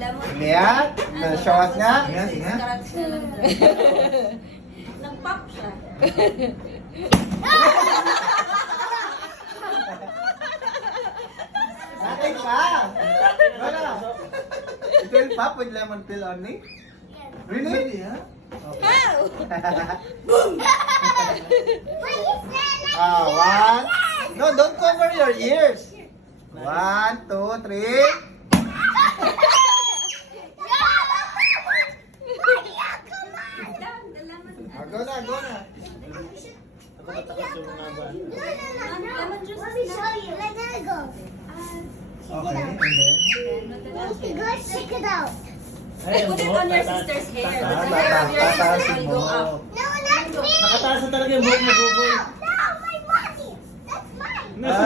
lemon. Lihat, na-showas nga. Ingat, ingat. Scratch na lang. Nag-pop siya. Nothing pa. Wala. It will pop with lemon pill only? Really? Yeah. How? One. No, don't cover your ears. 1, 2, 3. The lemon. Go na, go na. Ako tatakas yung mga ba? Lemon juice. Let me show you. Let it go. Okay, and then? Go check it out. Put it on your sister's hair. Ah, The hair of your sister tataasin will mo. go up. No, not me. Nakataas na talaga yung buhok mo, Buboy. No, my body. That's mine. Ah.